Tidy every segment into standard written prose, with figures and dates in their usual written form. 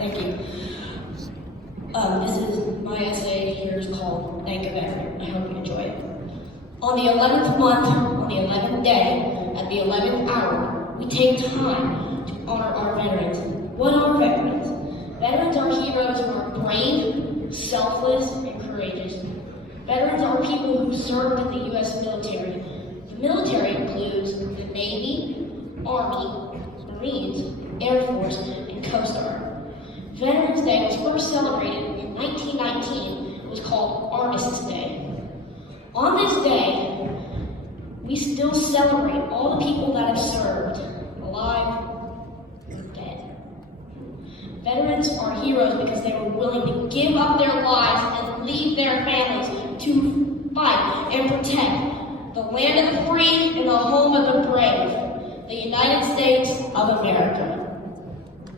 Thank you. This is my essay here is called Thank a Veteran. I hope you enjoy it. On the 11th month, on the 11th day, at the 11th hour, we take time to honor our veterans. What are veterans? Veterans are heroes who are brave, selfless, and courageous. Veterans are people who served in the U.S. military. The military includes the Navy, Army, Marines, Air Force, and Coast Guard. Veterans Day was first celebrated in 1919. It was called Armistice Day. On this day, we still celebrate all the people that have served, alive or dead. Veterans are heroes because they were willing to give up their lives and leave their families to fight and protect the land of the free and the home of the brave, the United States of America.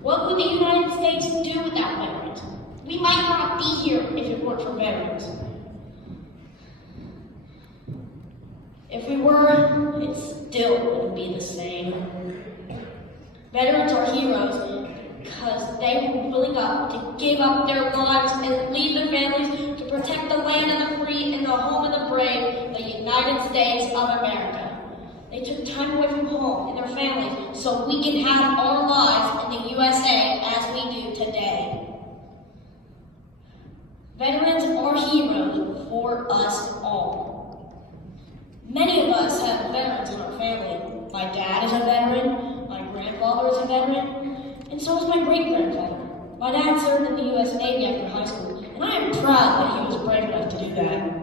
What would the United States do without veterans? We might not be here if it weren't for veterans. If we were, it still wouldn't be the same. Veterans are heroes because they were willing to give up their lives and leave their families to protect the land of the free and the home of the brave, the United States of America. They took time away from home and their families so we can have our lives in the USA as we do today. Veterans are heroes for us all. Many of us have veterans in our family. My dad is a veteran, my grandfather is a veteran, and so is my great-grandfather. My dad served in the U.S. Navy after high school, and I am proud that he was brave enough to do that.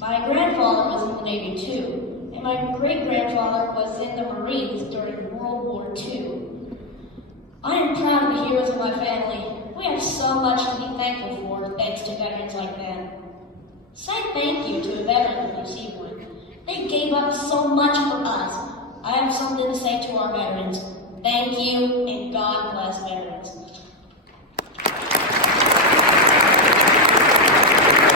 My grandfather was in the Navy too, and my great-grandfather was in the Marines during World War II. I am proud of the heroes of my family. We have so much to be thankful for thanks to veterans like them. Say thank you to a veteran when you see one. They gave up so much for us. I have something to say to our veterans. Thank you, and God bless veterans.